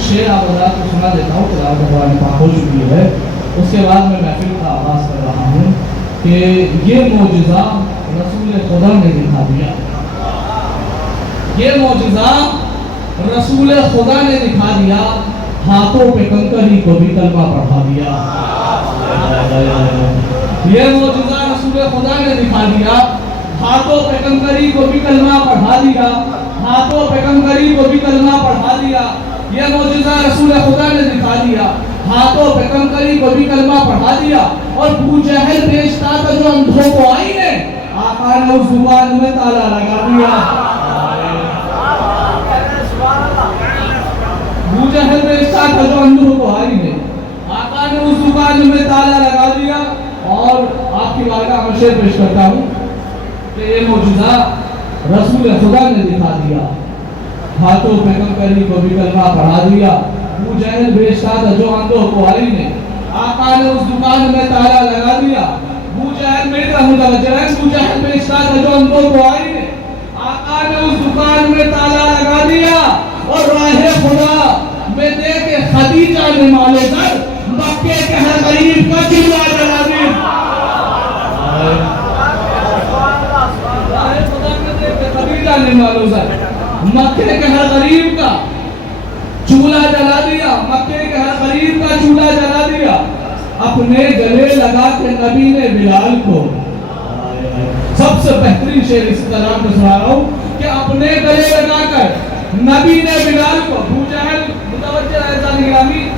کچھ شعر آپ حضرات کو سنا دیتا ہوں، تلاوت قرآن پاک ہو چکی ہے، اس کے بعد میں محفل کا آغاز کر رہا ہوں کہ یہ معجزہ رسول خدا نے دکھا دیا، یہ معجزہ رسول خدا نے دکھا دیا، ہاتھوں پہ کنکری کو بھی کلمہ پڑھا دیا۔ یہ معجزہ رسول خدا نے دکھا دیا، ہاتھوں پہ کنکری کو بھی کلمہ پڑھا دیا، ہاتھوں پہ کنکری کو بھی کلمہ پڑھا دیا۔ یہ معجزہ رسول خدا نے دکھا دیا، ہاتھوں پہ کنکری کو بھی کلمہ پڑھا دیا۔ اور ابو جہل بیچتا تھا جو اندھوں کو آئینے، آقا نے اس زبان میں تالا لگا دیا۔ ابو جہل بیچتا تھا جو اندھوں کو آئینے، آقا نے اس زبان میں تالا لگا دیا۔ اور آپ کی بارگاہ میں شعر پیش کرتا ہوں کہ یہ معجزہ رسول خدا نے دکھا دیا، ہاتھوں پہ کنکری کو بھی کلمہ پڑھا دیا۔ ابو جہل بیچتا تھا جو اندھوں کو آئینے، آقا نے اس دکان میں تالا لگا دیا۔ ابو جہل میری طرح متوجہ ہے، ابو جہل بیچتا تھا جو اندھوں کو آئینے، آقا نے اس دکان میں تالا لگا دیا۔ اور راہ خدا میں دے کے خدیجہ نے مالے در، مکے کے ہر غریب کا چولہا جلا دیا۔ راہ خدا میں دے کے خدیجہ نے مالے در، مکے کے ہر غریب کا چولہا جلا دیا، مکے کے ہر غریب کا چولہا جلا دیا۔ اپنے گلے لگا کے نبی نے بلال کو، سب سے بہترین شعر اس کلام میں سنا رہا ہوں کہ اپنے گلے لگا کر نبی نے بلال کو، ابو جہل متوجہ ہے جان گرامی،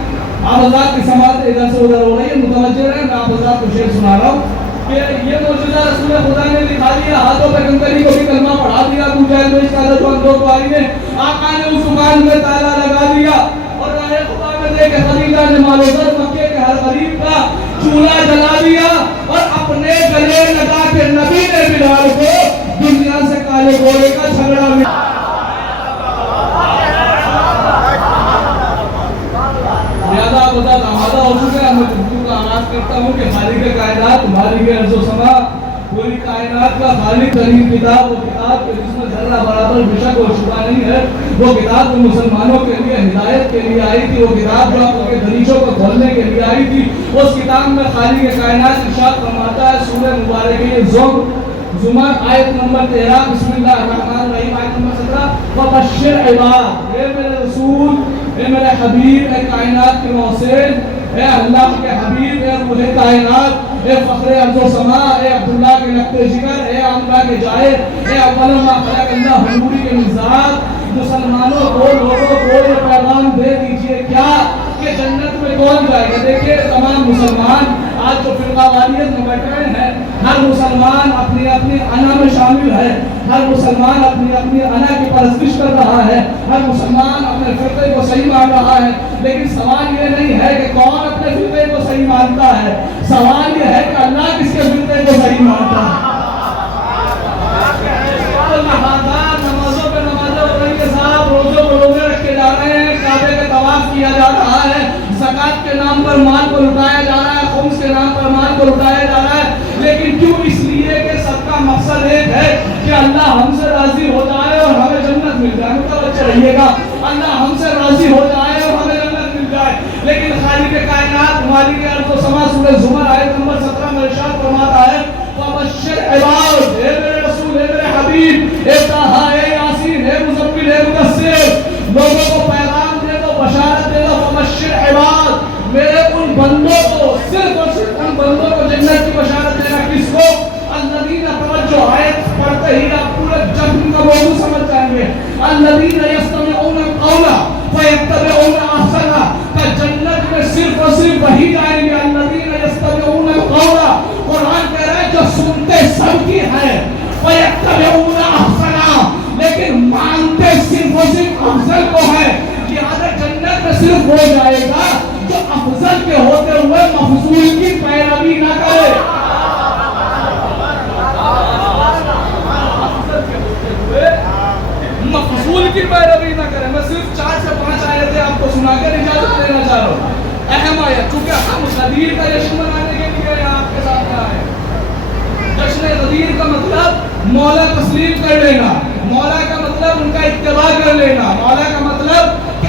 آپ حضرات کی سماعت ادھر سے ادھر ہو رہی ہے، متوجہ رہے، میں آپ حضرات کو شعر سنا رہا ہوں کہ یہ معجزہ رسول خدا نے دکھا دیا، ہاتھوں پہ کنکری کو بھی کلمہ پڑھا دیا۔ ابو جہل بیچتا تھا جو اندھوں کو آئینے، آقا نے اس دکان میں تالا لگا دیا۔ اور راہ خدا میں دے کے خدیجہ نے مالے در، مکے کے ہر غریب کا چولہا جلا دیا۔ اور اپنے گلے لگا کے نبی نے بلال کو دنیا سے کالے گھوڑے کا جھگڑا ملا۔ زیادہ بہت آمادہ ہو چکے ہیں، میں گفتگو کا آغاز کرتا ہوں کہ خالق کائنات، مالک ارض و سما، پوری کائنات کا خالق ترین کتاب، وہ کتاب کے جس میں ذرہ برابر بے شک و شبہ نہیں ہے، وہ کتاب جو مسلمانوں کے لیے ہدایت کے لیے آئی تھی، وہ کتاب جو آپ کے دریچوں کو کھولنے کے لیے آئی تھی، اس کتاب میں خالق کائنات ارشاد فرماتا ہے، سورہ مبارکہ زمر آیت نمبر 13، بسم اللہ الرحمن الرحیم، آیت نمبر 17، وَبَشِّرْ عِبَادِ، اے میرے رسول، اے میرے حبیب، اے کائنات کے محسن، اے اللہ کے حبیب، اے روح کائنات، اے فخر ارض و سما، اے عبداللہ کے لقب جگر، اے عمرہ کے جائر، اے اول ما خلق اللہ حضوری کے مزاج، مسلمانوں کو، لوگوں کو یہ پیغام دے دیجئے کیا کہ جنت میں کون جائے گا۔ دیکھیں تمام مسلمان آج جو فرقہ واریت میں بیٹھے ہیں، ہر مسلمان اپنی اپنی انا میں شامل ہے، ہر مسلمان اپنی اپنی انا کی پرستش کر رہا ہے، ہر مسلمان اپنے فرقے کو صحیح مان رہا ہے، لیکن سوال یہ نہیں ہے کہ کون اپنے فرقے کو صحیح مانتا ہے، سوال یہ ہے کہ اللہ کس کے فرقے کو صحیح مانتا ہے۔ نمازوں پہ نمازیں ہو رہی ہے صاحب، روزوں کو روزے رکھے جا رہے ہیں، کعبے کا طواف کیا جا رہا ہے، زکات کے نام پر مال کو لٹایا جا رہا ہے، خمس کے نام پر مال کو لٹایا جا رہا ہے، لیکن کیوں؟ اس لیے کہ سب کا مقصد ایک ہے کہ اللہ ہم سے راضی ہو جائے اور ہمیں جنت مل جائے۔ متوجہ رہیے گا، اللہ ہم سے راضی ہو جائے اور ہمیں جنت مل جائے۔ لیکن خالق کائنات، مالک ارض و سما، سورہ زمر آیت نمبر 17 میں ارشاد فرماتا ہے، وَبَشِّرْ عِبَادِ، اے میرے رسول، اے میرے حبیب، اے طٰہٰ، اے یاسین، اے مزمل، اے مدثر، لوگوں کو پیغام دے دو، بشارت دے دو، وَبَشِّرْ عِبَادِ، میرے ان بندوں کو، صرف اور صرف ان بندوں کو جنت کی بشارت دینا۔ کس کو؟ الذین، توجہ، آیت پڑھتے ہی آپ پورے جہنم کا موضوع سمجھ جائیں گے۔ الذین یستمعون القول فیتبعون احسنہ، کہ جنت میں صرف اور صرف وہی جائیں گے۔ الذین یستمعون القول، قرآن کہہ رہا ہے جو سنتے سب کی ہے، فیتبعون احسنہ، لیکن مانتے صرف اور صرف افضل کو ہے۔ لہذا جنت میں صرف وہ جائے گا جو افضل کے ہوتے ہوئے مفضول کی پیروی نہ کرے۔ مفضول کی پیروی نہ کرے۔ میں صرف 4 سے 5 آیتیں آپ کو سنا کر اجازت دینا چاہ رہا ہوں، اہم آیت، کیونکہ ہم غدیر کا جشن منانے کے لیے یہاں آپ کے ساتھ آئے ہیں۔ جشن غدیر کا مطلب مولا تسلیم کر لینا، مولا کا مطلب ان کا اتباع کر لینا، مولا کا مطلب کہ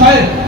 6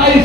22,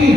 3,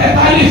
43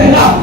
13,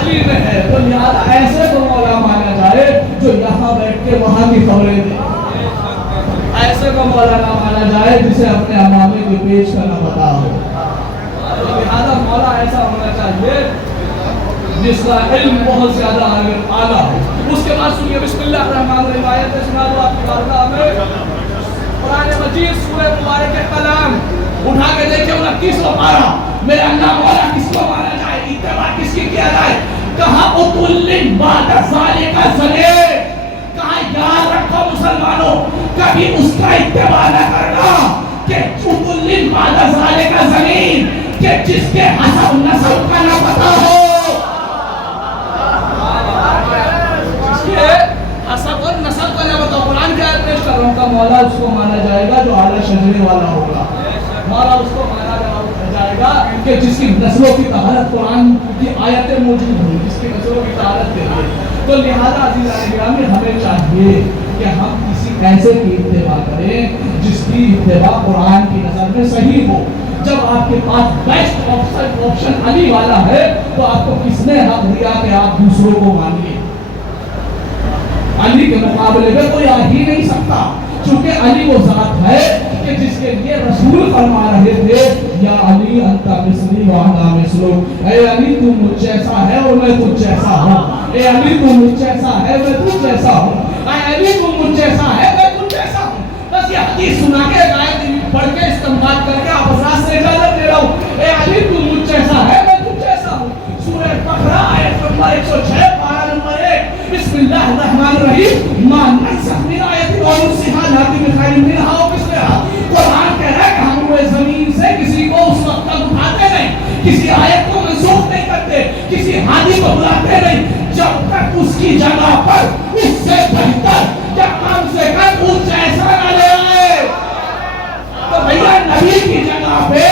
علی میں ہے، تو لہٰذا ایسے کو مولا مانا جائے جو یہاں بیٹھ کے وہاں کی خبریں دے، ایسے کو مولا نہ مانا جائے جسے اپنے امامے کو پیش کرنا پتا ہو۔ تو لہٰذا مولا ایسا ہونا چاہیے جس کا علم بہت زیادہ اعلیٰ ہو۔ اس کے بعد سنیے بسم اللہ الرحمن الرحیم، آیت سنا دو آپ کی بارگاہ میں، قرآن مجید سورہ مبارک کلام اٹھا کے دیکھیں 29واں پارہ، میرا اللہ مولا کس کو مانا جائے، اتباع کس کی کیا جائے؟ کہا اتل بعد ذالک زنین، کہا یاد رکھو مسلمانوں کبھی اس کا اتباع نہ کرنا کہ اتل بعد ذالک زنین، کہ جس کے حسب نسب کا نہ پتا ہو، حسب اور نسل کا نہ بتاؤ۔ قرآن کی آیت پیش کر رہا ہوں کہ مولا اس کو مانا جائے گا جو اعلیٰ شجرے والا ہوگا، مولا اس کو مانا جائے گا کہ جس کی نسلوں کی طہارت قرآن کی آیتیں موجود ہوں، جس کی نسلوں کی طہارت کے لیے۔ تو لہذا عزیزان گرامی ہمیں چاہیے کہ ہم کسی ایسے کی اتباع کریں جس کی اتباع قرآن کی نظر میں صحیح ہو۔ جب آپ کے پاس بیسٹ آپشن علی والا ہے تو آپ کو کس نے حق دیا کہ آپ دوسروں کو مانیے؟ علی کے مقابلے میں کوئی آ ہی نہیں سکتا، چونکہ علی وہ ذات ہے کہ جس کے لیے رسول فرما رہے تھے یا علی انت مثلی وانا مثلک، اے علی تو مجھ جیسا ہے اور میں تجھ جیسا ہوں، اے علی تو مجھ جیسا ہے میں تجھ جیسا ہوں، اے علی تو مجھ جیسا ہے میں تجھ جیسا ہوں۔ بس یہ حدیث سنا کے آیت پڑھ کے استنباط کر کے آپ حضرات سے اجازت دے رہا ہوں، اے علی تو مجھ جیسا ہے میں تجھ جیسا ہوں۔ سورہ بقرہ آیت نمبر 106 پارہ نمبر 1، بسم اللہ الرحمن الرحیم، ما ننسخ من آیت او ننسها نأتی بخیر منها او مثلها۔ قرآن کہہ رہا ہے کہ ہم وہ زمین سے کسی کو اس وقت تک اٹھاتے نہیں، کسی آیت کو منسوخ نہیں کرتے، کسی حادث کو بلاتے نہیں جب تک اس کی جگہ پر اس سے بہتر یا کم سے کم اس جیسا نہ لے آئے۔ تو بھیا نبی کی جگہ پہ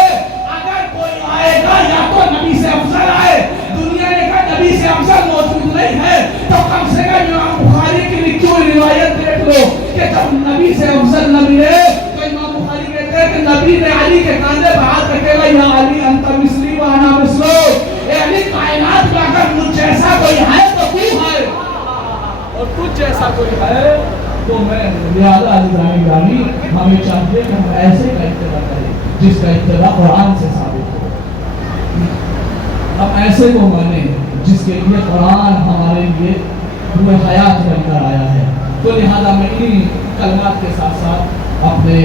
اگر کوئی آئے گا یا تو نبی سے افضل آئے، دنیا نے کہا نبی سے افضل موجود نہیں ہے، تو کم سے کم امام بخاری کی لکھی ہوئی روایت دیکھ لو کہ جب نبی سے افضل نہ ملے تو امام بخاری کہتے ہیں کہ نبی نے علی کے کاندھے پہ ہاتھ رکھے گا، یا علی انت مثلی وانا مثلک، اے علی کائنات میں اگر مجھ جیسا کوئی ہے تو تو ہے، اور تجھ جیسا کوئی ہے تو میں۔ لہذا عزیزان گرامی ہمیں چاہیے کہ ہم ایسے کا اتباع کریں جس کا اتباع قرآن سے ثابت ہو، ہم ایسے کو مانیں جس کے لیے قرآن ہمارے لیے روح حیات بن کر آیا ہے۔ تو لہذا میں انہی کلمات کے ساتھ ساتھ اپنے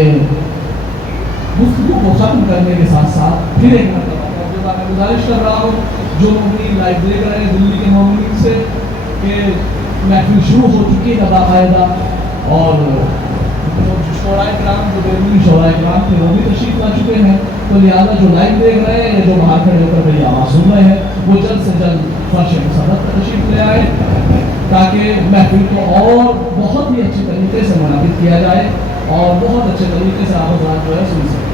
گفتگو کو ختم کرنے کے ساتھ ساتھ پھر ایک مرتبہ میں گزارش کر رہا ہوں جو مومنین لائیو دیکھ رہے ہیں دلی کے مومنین سے کہ محفل شروع ہو چکی ہے باقاعدہ، اور شعراء کرام جو بیرونی شعراء کرام تھے وہ بھی تشریف لا چکے ہیں، تو لہٰذا جو لائیو دیکھ رہے ہیں یا جو باہر کھڑے ہو کر میری آواز سن رہے ہیں وہ جلد سے جلد فرش مسرت پر تشریف لے آئے تاکہ محفل کو اور بہت ہی اچھی طریقے سے منعقد کیا جائے اور بہت اچھے طریقے سے آپ حضرات جو ہے سن سکیں۔